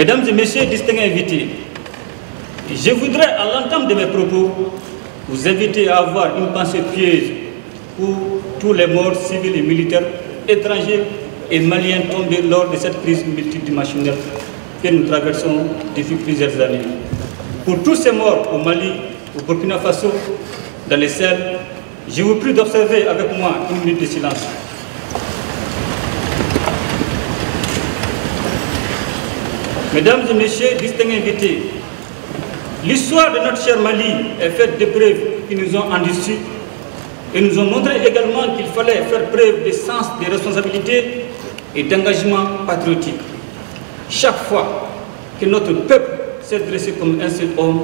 Mesdames et messieurs, distingués invités, je voudrais, à l'entame de mes propos, vous inviter à avoir une pensée pieuse pour tous les morts civils et militaires, étrangers et maliens tombés lors de cette crise multidimensionnelle que nous traversons depuis plusieurs années. Pour tous ces morts au Mali, au Burkina Faso, dans les Sahel, je vous prie d'observer avec moi une minute de silence. Mesdames et messieurs, distingués invités, l'histoire de notre cher Mali est faite d'épreuves qui nous ont endurcis et nous ont montré également qu'il fallait faire preuve de sens des responsabilités et d'engagement patriotique. Chaque fois que notre peuple s'est dressé comme un seul homme,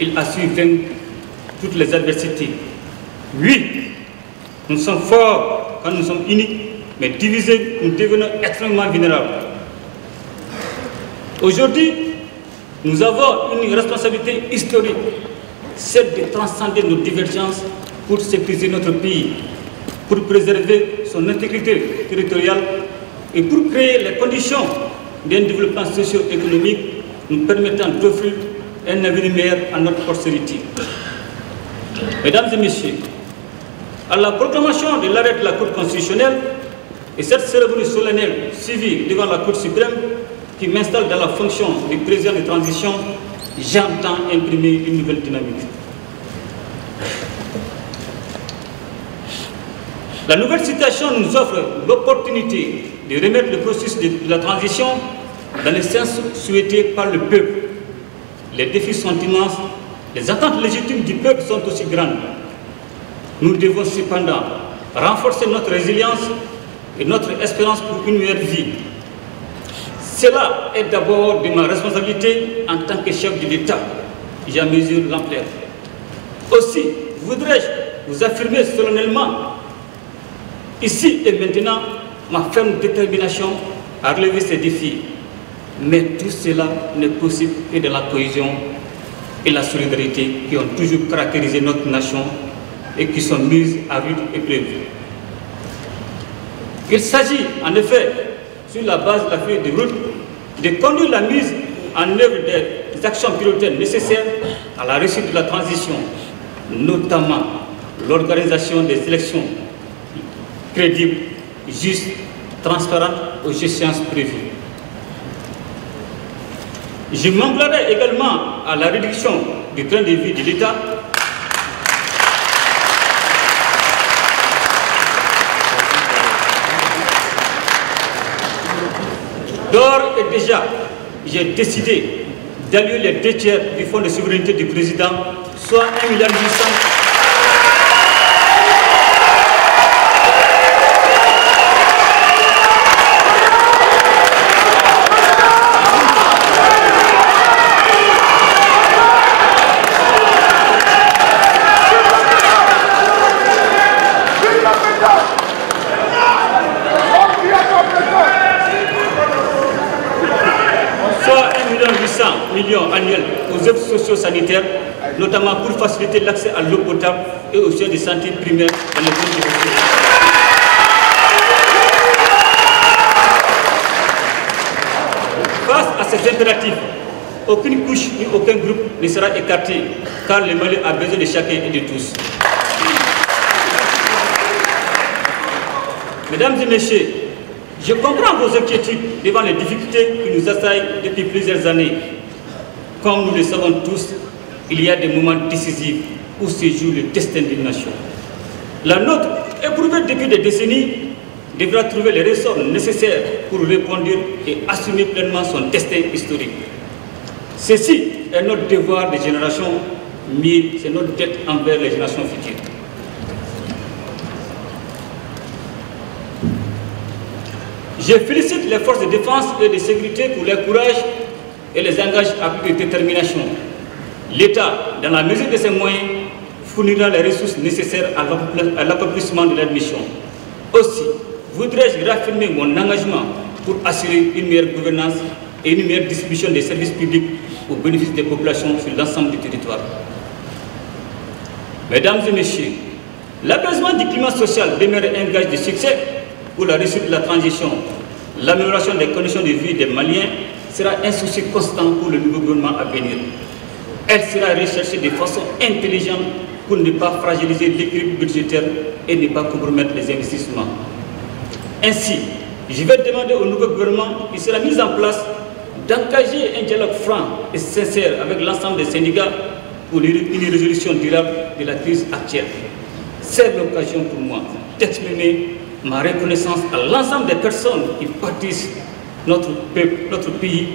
il a su vaincre toutes les adversités. Oui, nous sommes forts quand nous sommes unis, mais divisés, nous devenons extrêmement vulnérables. Aujourd'hui, nous avons une responsabilité historique, celle de transcender nos divergences pour sécuriser notre pays, pour préserver son intégrité territoriale et pour créer les conditions d'un développement socio-économique nous permettant d'offrir un avenir meilleur à notre postérité. Mesdames et messieurs, à la proclamation de l'arrêt de la Cour constitutionnelle et cette cérémonie solennelle suivie devant la Cour suprême qui m'installe dans la fonction du président de transition, j'entends imprimer une nouvelle dynamique. La nouvelle situation nous offre l'opportunité de remettre le processus de la transition dans le sens souhaité par le peuple. Les défis sont immenses, les attentes légitimes du peuple sont aussi grandes. Nous devons cependant renforcer notre résilience et notre espérance pour une meilleure vie. Cela est d'abord de ma responsabilité en tant que chef de l'État. J'en mesure l'ampleur. Aussi, voudrais-je vous affirmer solennellement, ici et maintenant, ma ferme détermination à relever ces défis. Mais tout cela n'est possible que de la cohésion et la solidarité qui ont toujours caractérisé notre nation et qui sont mises à rude épreuve. Il s'agit en effet, sur la base de la feuille de route, de conduire la mise en œuvre des actions prioritaires nécessaires à la réussite de la transition, notamment l'organisation des élections crédibles, justes, transparentes aux échéances prévues. Je m'emploierai également à la réduction du train de vie de l'État d'ores et déjà, j'ai décidé d'allouer les 2 tiers du fonds de souveraineté du président, soit 1,8 milliard. Millions annuels aux œuvres socio-sanitaires, notamment pour faciliter l'accès à l'eau potable et aux soins de santé primaires dans les zones difficiles. Face à ces impératifs, aucune couche ni aucun groupe ne sera écarté, car le Mali a besoin de chacun et de tous. Mesdames et messieurs, je comprends vos inquiétudes devant les difficultés qui nous assaillent depuis plusieurs années. Comme nous le savons tous, il y a des moments décisifs où se joue le destin d'une nation. La nôtre, éprouvée depuis des décennies, devra trouver les ressorts nécessaires pour répondre et assumer pleinement son destin historique. Ceci est notre devoir de génération, mais c'est notre dette envers les générations futures. Je félicite les forces de défense et de sécurité pour leur courage et les engage à plus de détermination. L'État, dans la mesure de ses moyens, fournira les ressources nécessaires à l'accomplissement de leur mission. Aussi, voudrais-je réaffirmer mon engagement pour assurer une meilleure gouvernance et une meilleure distribution des services publics au bénéfice des populations sur l'ensemble du territoire. Mesdames et messieurs, l'apaisement du climat social demeure un gage de succès pour la réussite de la transition, l'amélioration des conditions de vie des Maliens, sera un souci constant pour le nouveau gouvernement à venir. Elle sera recherchée de façon intelligente pour ne pas fragiliser l'équilibre budgétaire et ne pas compromettre les investissements. Ainsi, je vais demander au nouveau gouvernement qui sera mis en place d'engager un dialogue franc et sincère avec l'ensemble des syndicats pour une résolution durable de la crise actuelle. C'est l'occasion pour moi d'exprimer ma reconnaissance à l'ensemble des personnes qui bâtissent notre peuple, notre pays,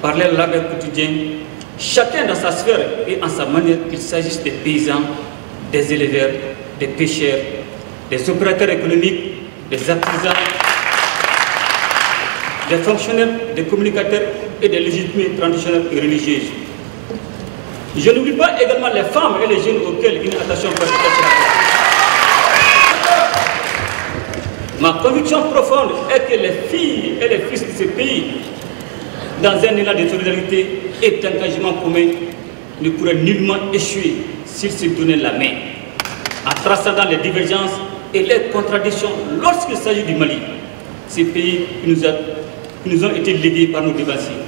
par leur labeur quotidien, chacun dans sa sphère et en sa manière, qu'il s'agisse des paysans, des éleveurs, des pêcheurs, des opérateurs économiques, des artisans, des fonctionnaires, des communicateurs et des légitimés traditionnels et religieux. Je n'oublie pas également les femmes et les jeunes auxquels une attention particulière sera portée. Ma conviction profonde est que les filles et les fils de ce pays, dans un élan de solidarité et d'engagement commun, ne pourraient nullement échouer s'ils se donnaient la main, en transcendant les divergences et les contradictions lorsqu'il s'agit du Mali, ces pays qui nous ont été légués par nos devanciers.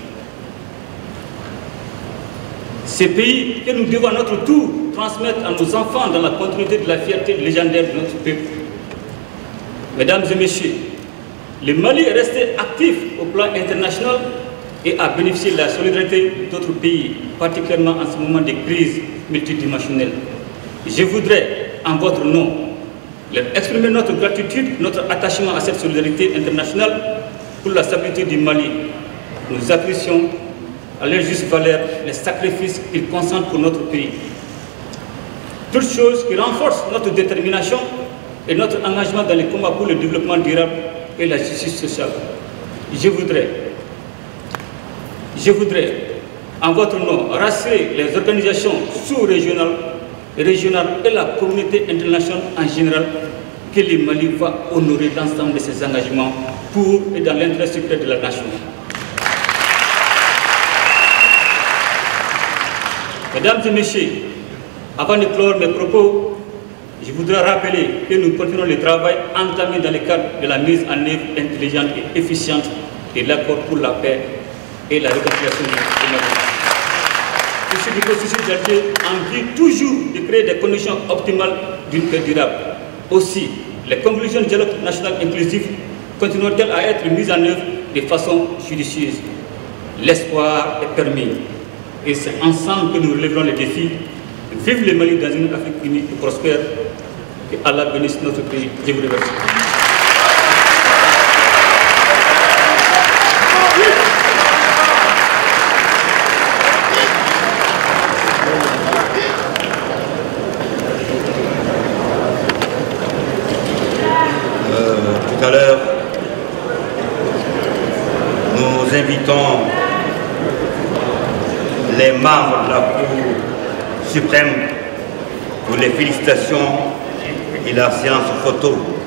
Ces pays que nous devons à notre tour transmettre à nos enfants dans la continuité de la fierté légendaire de notre peuple. Mesdames et messieurs, le Mali est resté actif au plan international et a bénéficié de la solidarité d'autres pays, particulièrement en ce moment de crise multidimensionnelle. Je voudrais, en votre nom, leur exprimer notre gratitude, notre attachement à cette solidarité internationale pour la stabilité du Mali. Nous apprécions à leur juste valeur les sacrifices qu'ils consentent pour notre pays. Toutes choses qui renforcent notre détermination et notre engagement dans les combats pour le développement durable et la justice sociale. Je voudrais, en votre nom, rassurer les organisations sous-régionales, régionales et la communauté internationale en général que le Mali va honorer l'ensemble de ses engagements pour et dans l'intérêt supérieur de la nation. Mesdames et messieurs, avant de clore mes propos, je voudrais rappeler que nous continuons le travail entamé dans le cadre de la mise en œuvre intelligente et efficiente de l'accord pour la paix et la réconciliation du Mali. Ceci du processus d'Alger en vue toujours de créer des conditions optimales d'une paix durable. Aussi, les conclusions du dialogue national inclusif continueront-elles à être mises en œuvre de façon judicieuse. L'espoir est permis. Et c'est ensemble que nous relèverons les défis. Vive le Mali dans une Afrique unie et prospère. Que Allah bénisse notre pays. Je vous remercie. Tout à l'heure, nous invitons les membres de la Cour suprême pour les félicitations et la séance photo.